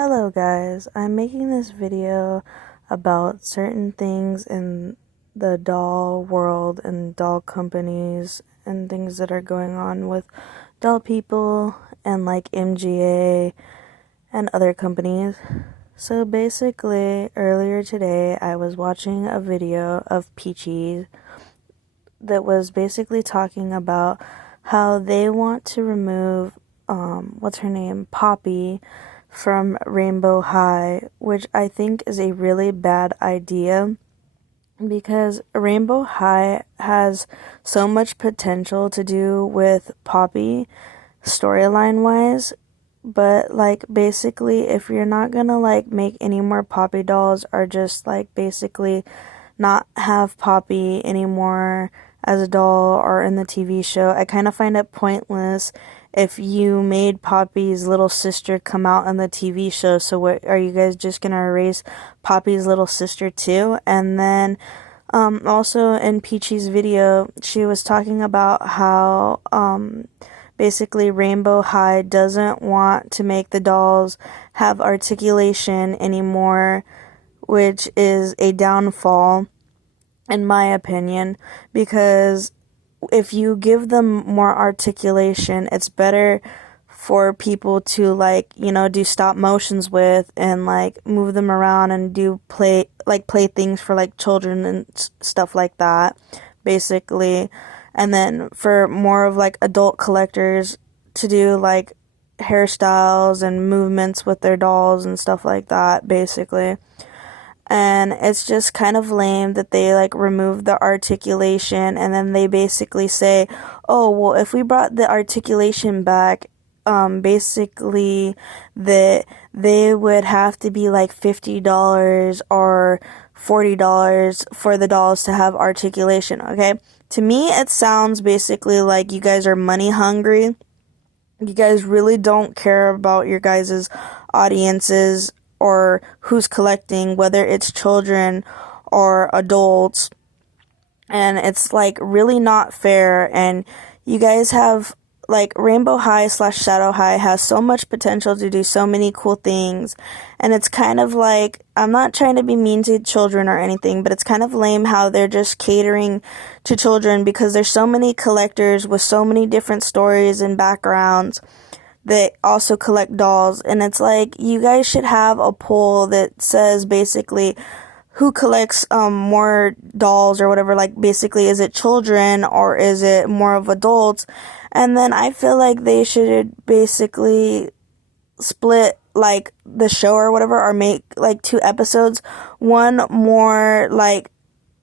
Hello guys, I'm making this video about certain things in the doll world and doll companies and things that are going on with doll people and like MGA and other companies. So basically, earlier today I was watching a video of Peachy that was basically talking about how they want to remove what's her name, Poppy, from Rainbow High, which I think is a really bad idea because Rainbow High has so much potential to do with Poppy storyline wise. But like basically if you're not gonna like make any more Poppy dolls or just like basically not have Poppy anymore as a doll or in the TV show, I kind of find it pointless if you made Poppy's little sister come out in the TV show. So what are you guys just gonna erase Poppy's little sister too? And then also in Peachy's video, she was talking about how basically Rainbow High doesn't want to make the dolls have articulation anymore, which is a downfall in my opinion, because if you give them more articulation, it's better for people to like, do stop motions with and like move them around and do play things for like children and stuff like that, basically. And then for more of like adult collectors to do like hairstyles and movements with their dolls and stuff like that, basically. And it's just kind of lame that they like remove the articulation and then they basically say, oh, well, if we brought the articulation back, basically that they would have to be like $50 or $40 for the dolls to have articulation, okay? To me, it sounds basically like you guys are money hungry. You guys really don't care about your guys' audiences or who's collecting, whether it's children or adults. And it's like really not fair. And you guys have like Rainbow High / Shadow High has so much potential to do so many cool things. And it's kind of like, I'm not trying to be mean to children or anything, but it's kind of lame how they're just catering to children because there's so many collectors with so many different stories and backgrounds that also collect dolls. And it's like, you guys should have a poll that says basically who collects more dolls or whatever. Like basically, is it children or is it more of adults? And then I feel like they should basically split like the show or whatever, or make like 2 episodes, one more like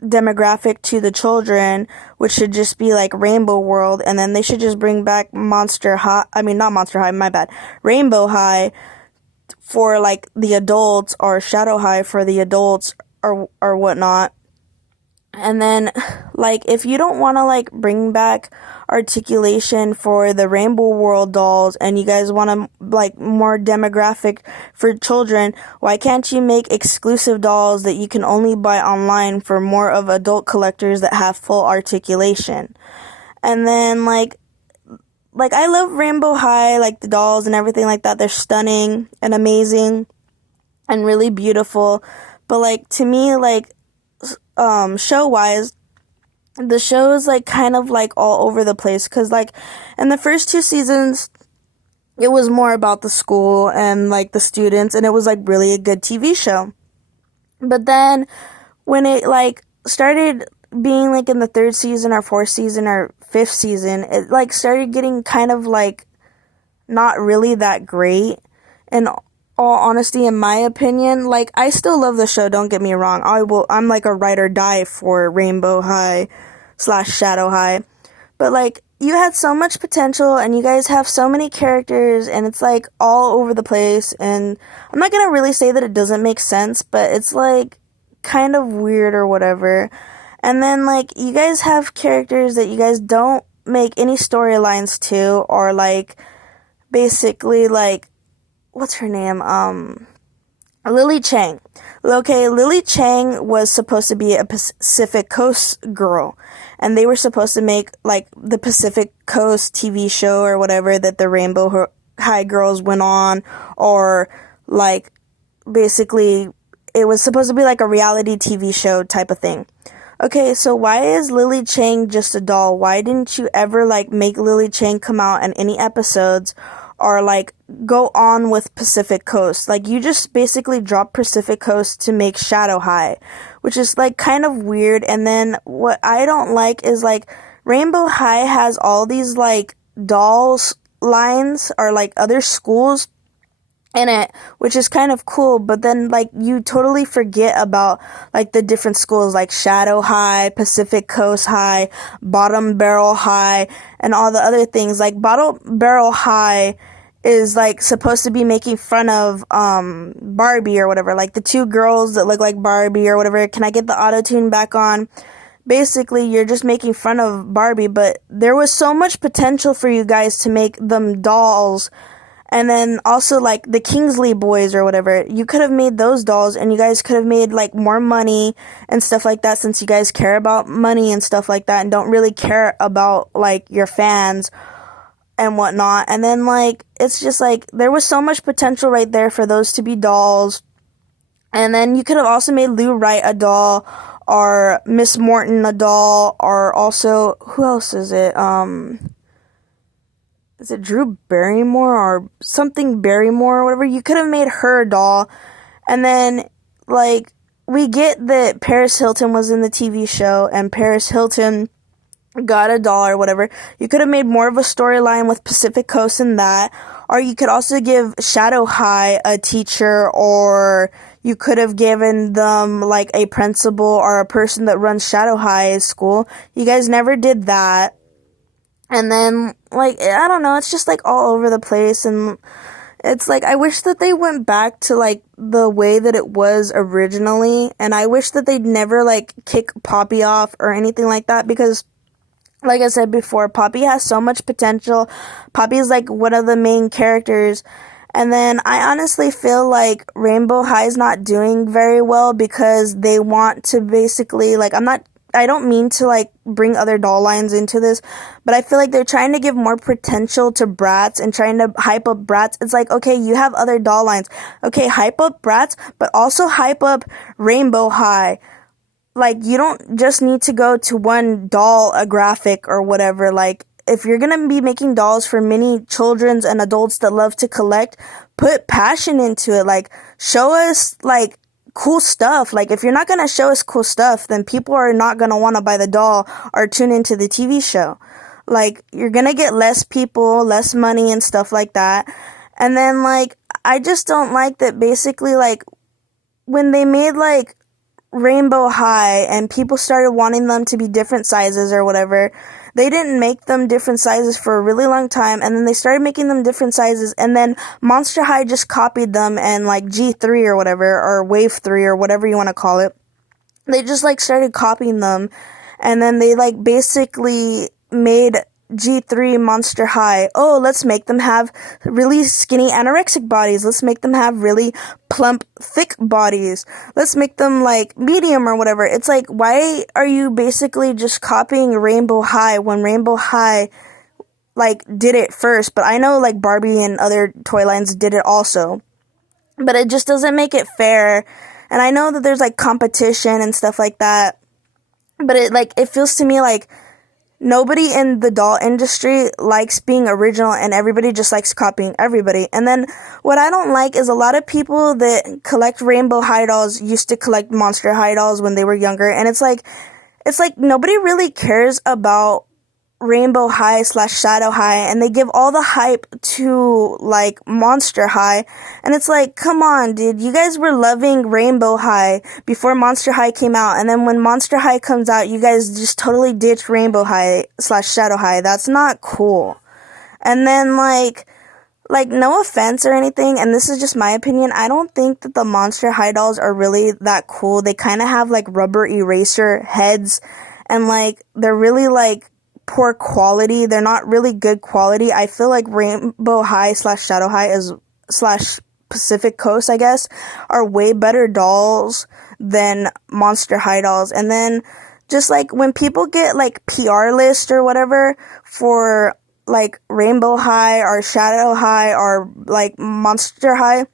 demographic to the children, which should just be like Rainbow World, and then they should just bring back Monster High, not Monster High, my bad, Rainbow High for like the adults, or Shadow High for the adults or whatnot. And then like if you don't want to like bring back articulation for the Rainbow World dolls and you guys want to like more demographic for children, why can't you make exclusive dolls that you can only buy online for more of adult collectors that have full articulation? And then like I love Rainbow High, like the dolls and everything like that. They're stunning and amazing and really beautiful. But like to me, like show wise, the show is like kind of like all over the place, because like in the first 2 seasons it was more about the school and like the students, and it was like really a good TV show. But then when it like started being like in the 3rd season or 4th season or 5th season, it like started getting kind of like not really that great. And all honesty, in my opinion, like I still love the show, don't get me wrong. I'm like a ride or die for Rainbow High / Shadow High. But like you had so much potential and you guys have so many characters and it's like all over the place, and I'm not gonna really say that it doesn't make sense, but it's like kind of weird or whatever. And then like you guys have characters that you guys don't make any storylines to, or like basically like what's her name? Lily Chang. Okay, Lily Chang was supposed to be a Pacific Coast girl, and they were supposed to make like the Pacific Coast TV show or whatever that the Rainbow High girls went on, or like, basically, it was supposed to be like a reality TV show type of thing. Okay, so why is Lily Chang just a doll? Why didn't you ever, like, make Lily Chang come out in any episodes or, like, go on with Pacific Coast? Like, you just basically dropped Pacific Coast to make Shadow High, which is, like, kind of weird. And then what I don't like is, like, Rainbow High has all these, like, dolls lines or, like, other schools in it, which is kind of cool, but then, like, you totally forget about, like, the different schools, like Shadow High, Pacific Coast High, Bottom Barrel High, and all the other things. Like, Bottom Barrel High is, like, supposed to be making fun of, Barbie or whatever, like, the two girls that look like Barbie or whatever. Can I get the auto-tune back on? Basically, you're just making fun of Barbie, but there was so much potential for you guys to make them dolls. And then also, like, the Kingsley boys or whatever, you could have made those dolls and you guys could have made, like, more money and stuff like that, since you guys care about money and stuff like that and don't really care about, like, your fans and whatnot. And then, like, it's just, like, there was so much potential right there for those to be dolls. And then you could have also made Lou Wright a doll, or Miss Morton a doll, or also, who else is it? Is it Drew Barrymore or something Barrymore or whatever? You could have made her a doll. And then, like, we get that Paris Hilton was in the TV show and Paris Hilton got a doll or whatever. You could have made more of a storyline with Pacific Coast and that. Or you could also give Shadow High a teacher, or you could have given them, like, a principal or a person that runs Shadow High school. You guys never did that. And then, like, I don't know, it's just, like, all over the place, and it's, like, I wish that they went back to, like, the way that it was originally, and I wish that they'd never, like, kick Poppy off or anything like that, because, like I said before, Poppy has so much potential. Poppy is, like, one of the main characters, and then I honestly feel like Rainbow High is not doing very well because they want to basically, like, I don't mean to, like, bring other doll lines into this, but I feel like they're trying to give more potential to Bratz and trying to hype up Bratz. It's like, okay, you have other doll lines. Okay, hype up Bratz, but also hype up Rainbow High. Like, you don't just need to go to one doll, a graphic, or whatever. Like, if you're gonna be making dolls for many children and adults that love to collect, put passion into it. Like, show us, like, cool stuff. Like, if you're not gonna show us cool stuff, then people are not gonna want to buy the doll or tune into the TV show. Like, you're gonna get less people, less money, and stuff like that. And then, like, I just don't like that basically, like, when they made, like, Rainbow High and people started wanting them to be different sizes or whatever, they didn't make them different sizes for a really long time, and then they started making them different sizes, and then Monster High just copied them, and, like, G3 or whatever, or Wave 3 or whatever you want to call it, they just, like, started copying them, and then they, like, basically made G3 Monster High. Oh, let's make them have really skinny anorexic bodies. Let's make them have really plump, thick bodies. Let's make them, like, medium or whatever. It's like, why are you basically just copying Rainbow High when Rainbow High, like, did it first? But I know, like, Barbie and other toy lines did it also. But it just doesn't make it fair. And I know that there's, like, competition and stuff like that. But it feels to me like nobody in the doll industry likes being original, and everybody just likes copying everybody. And then what I don't like is a lot of people that collect Rainbow High dolls used to collect Monster High dolls when they were younger, and it's like nobody really cares about Rainbow High / Shadow High, and they give all the hype to, like, Monster High, and it's like, come on, dude, you guys were loving Rainbow High before Monster High came out, and then when Monster High comes out, you guys just totally ditched Rainbow High / Shadow High. That's not cool. And then, like, no offense or anything, and this is just my opinion, I don't think that the Monster High dolls are really that cool. They kind of have, like, rubber eraser heads, and, like, they're really, like, poor quality. They're not really good quality. I feel like Rainbow High / Shadow High is / Pacific Coast, I guess, are way better dolls than Monster High dolls. And then just, like, when people get, like, PR list or whatever for, like, Rainbow High or Shadow High or, like, Monster High,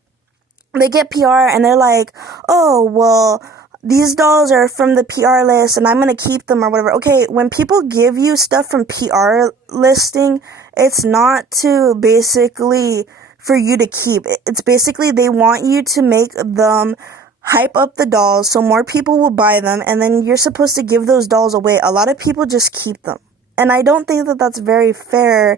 they get PR and they're like, oh, well, these dolls are from the PR list and I'm going to keep them or whatever. Okay, when people give you stuff from PR listing, it's not to basically for you to keep. It's basically they want you to make them hype up the dolls so more people will buy them, and then you're supposed to give those dolls away. A lot of people just keep them. And I don't think that that's very fair,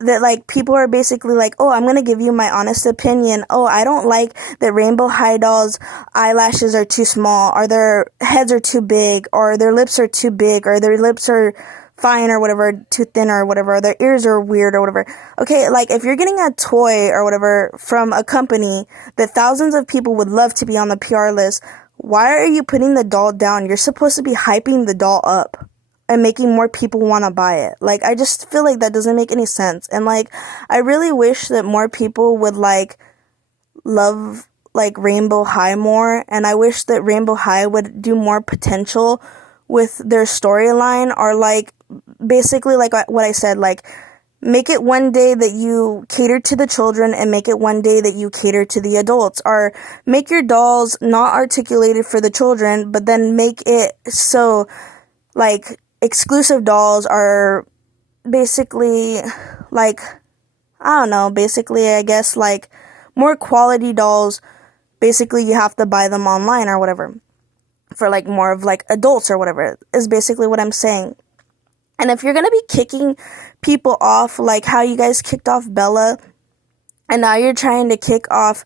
that like people are basically like, oh, I'm gonna give you my honest opinion. Oh, I don't like that Rainbow High dolls' eyelashes are too small, or their heads are too big, or their lips are too big, or their lips are fine or whatever, too thin or whatever, or their ears are weird or whatever. Okay, like if you're getting a toy or whatever from a company that thousands of people would love to be on the PR list, why are you putting the doll down? You're supposed to be hyping the doll up and making more people want to buy it. Like, I just feel like that doesn't make any sense. And like, I really wish that more people would like love like Rainbow High more, and I wish that Rainbow High would do more potential with their storyline, or like basically like what I said, like make it one day that you cater to the children and make it one day that you cater to the adults, or make your dolls not articulated for the children, but then make it so like exclusive dolls are basically like, I don't know, basically I guess like more quality dolls. Basically you have to buy them online or whatever for like more of like adults or whatever is basically what I'm saying. And if you're gonna be kicking people off like how you guys kicked off Bella, and now you're trying to kick off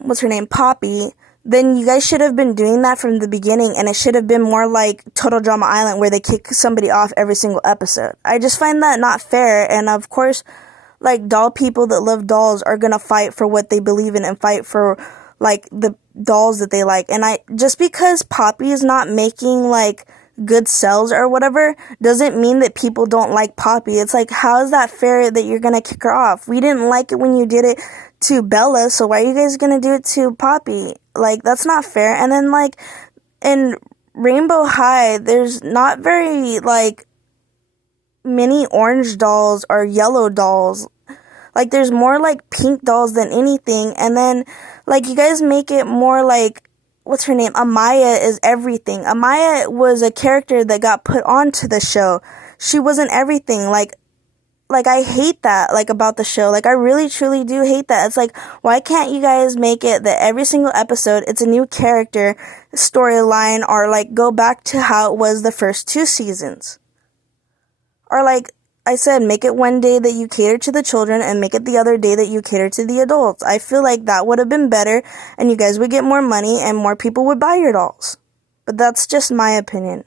what's her name, Poppy, then you guys should have been doing that from the beginning, and it should have been more like Total Drama Island where they kick somebody off every single episode. I just find that not fair, and of course, like doll people that love dolls are gonna fight for what they believe in and fight for like the dolls that they like. And I just because Poppy is not making like good sales or whatever doesn't mean that people don't like Poppy. It's like, how is that fair that you're gonna kick her off? We didn't like it when you did it to Bella, so why are you guys gonna do it to Poppy? Like, that's not fair. And then like in Rainbow High, there's not very like many orange dolls or yellow dolls. Like, there's more like pink dolls than anything. And then like you guys make it more like, what's her name? Amaya is everything. Amaya was a character that got put onto the show. She wasn't everything. Like I hate that, like, about the show. Like, I really, truly do hate that. It's like, why can't you guys make it that every single episode, it's a new character, storyline, or, like, go back to how it was the first 2 seasons? Or, like I said, make it one day that you cater to the children and make it the other day that you cater to the adults. I feel like that would have been better, and you guys would get more money and more people would buy your dolls. But that's just my opinion.